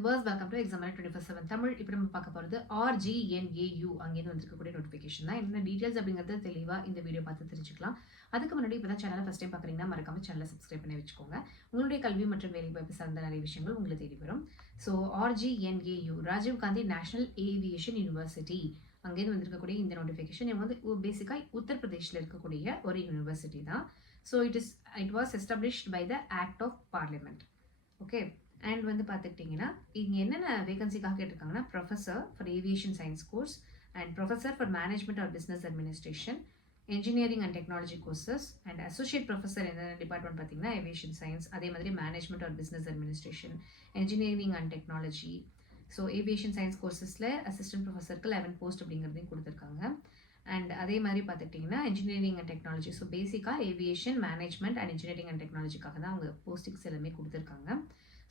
Viewers, welcome to exam 24/7 Tamil. இப்போ நம்ம பார்க்க போகிறது RGNAU அங்கேருந்து வந்திருக்கக்கூடிய நோட்டிஃபிகேஷன் தான். என்ன டீட்டெயில்ஸ் அப்படிங்கிறது தெளிவாக இந்த வீடியோ பார்த்து தெரிஞ்சுக்கலாம். அதுக்கு முன்னாடி இப்போ தான் சேனலை ஃபஸ்ட் டைம் பார்க்குறீங்கன்னா மறக்காம சேனலை சப்ஸ்கிரைப் பண்ணி வச்சுக்கோங்க. உங்களுடைய கல்வி மற்றும் வேலைவாய்ப்பு சார்ந்த நிறைய விஷயங்கள் உங்களை தேடி வரும். So RGNAU Rajiv Gandhi national aviation university அங்கேருந்து வந்திருக்கக்கூடிய இந்த நோட்டிஃபிகேஷன் இவங்க வந்து பேசிக்காக உத்தரப்பிரதேஷில் இருக்கக்கூடிய ஒரு யூனிவர்சிட்டி தான். So it was established by the act of parliament. Okay, and வந்து பார்த்துக்கிட்டிங்கன்னா இங்கே என்னென்ன வேகன்சிக்காக கேட்டிருக்காங்கன்னா professor for aviation science course and professor for management or business administration, engineering and technology courses and associate professor என்ன department பார்த்தீங்கன்னா aviation science, அதே மாதிரி management or business administration, engineering and technology. So aviation science கோர்சஸில் assistant ப்ரொஃபஸருக்கு 11 post அப்படிங்கிறதையும் கொடுத்துருக்காங்க. And அதே மாதிரி பார்த்துக்கிட்டிங்கன்னா இன்ஜினியரிங் அண்ட் டெக்னாலஜி, ஸோ பேசிக்காக aviation management and engineering and டெக்னாலஜிக்காக தான் அவங்க போஸ்டிங்ஸ் எல்லாமே கொடுத்துருக்காங்க.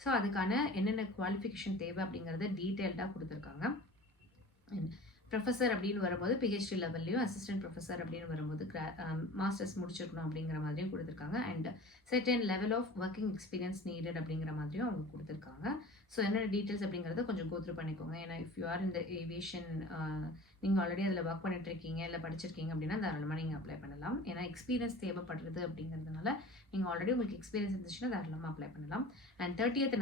ஸோ அதுக்கான என்னென்ன குவாலிஃபிகேஷன் தேவை அப்படிங்கிறத டீட்டெயில்டாக கொடுத்துருக்காங்க. ப்ரொஃபஸர் அப்படின்னு வரும்போது பிஹெச்டி லெவல்லையும், அசிஸ்டன்ட் ப்ரொஃபஸர் அப்படின்னு வரும்போது மாஸ்டர்ஸ் முடிச்சிருக்கணும் அப்படிங்கிற மாதிரியும் கொடுத்துருக்காங்க. And certain level of working experience needed அப்படிங்கிற மாதிரியும் அவங்க கொடுத்துருக்காங்க. ஸோ என்னென்ன டீட்டெயில்ஸ் அப்படிங்கிறத கொஞ்சம் கோத்ரூ பண்ணிக்கோங்க. ஏன்னா இஃப் யூ ஆர் இந்த ஏவியேஷன் நீங்கள் ஆல்ரெடி அதில் ஒர்க் பண்ணிட்டு இருக்கீங்க இல்லை படிச்சிருக்கீங்க அப்படின்னா தாராளமாக நீங்கள் அப்ளை பண்ணலாம். ஏன்னா எக்ஸ்பீரியன்ஸ் தேவைப்படுறது அப்படிங்கிறதுனால நீங்கள் ஆல்ரெடி உங்களுக்கு எக்ஸ்பீரியன்ஸ் இருந்துச்சுன்னா தாராளமாக அப்ளை பண்ணலாம். அண்ட் 30th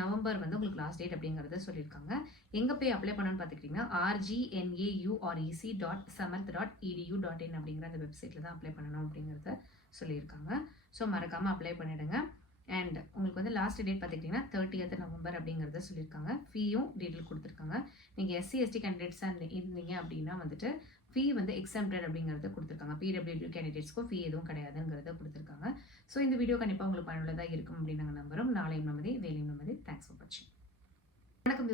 நவம்பர் வந்து உங்களுக்கு லாஸ்ட் டேட் அப்படிங்கிறத சொல்லியிருக்காங்க. எங்கே போய் அப்ளை பண்ணணும்னு பார்த்துக்கிட்டிங்கன்னா rgnaurec.samarth.edu.in அப்படிங்கிற அந்த வெப்சைட்டில் தான் அப்ளை பண்ணணும் அப்படிங்கிறத சொல்லியிருக்காங்க. ஸோ மறக்காமல் அப்ளை பண்ணிவிடுங்க. அண்ட் உங்களுக்கு வந்து லாஸ்ட் டேட் பார்த்துக்கிட்டிங்கன்னா 30th நவம்பர் அப்படிங்கிறத சொல்லியிருக்காங்க. ஃபீயும் டீட்டெயில் கொடுத்துருக்காங்க. நீங்கள் SC/ST கேண்டிடேட்ஸாக இருந்தீங்க அப்படின்னா வந்துட்டு ஃபீ வந்து எக்ஸம்ப்டட் அப்படிங்கிறத கொடுத்துருக்காங்க. PWD கேண்டிடேட்ஸ்க்கும் ஃபீ எதுவும் கிடையாதுங்கிறத கொடுத்துருக்காங்க. ஸோ இந்த வீடியோ கண்டிப்பாக உங்களுக்கு பயனுள்ளதாக இருக்கும் அப்படின்னு நாங்கள் நம்புகிறோம். நாளையும் நமதே, வேலையும் நமதே. தேங்க்ஸ் ஃபார் வாட்சிங். வணக்கம்.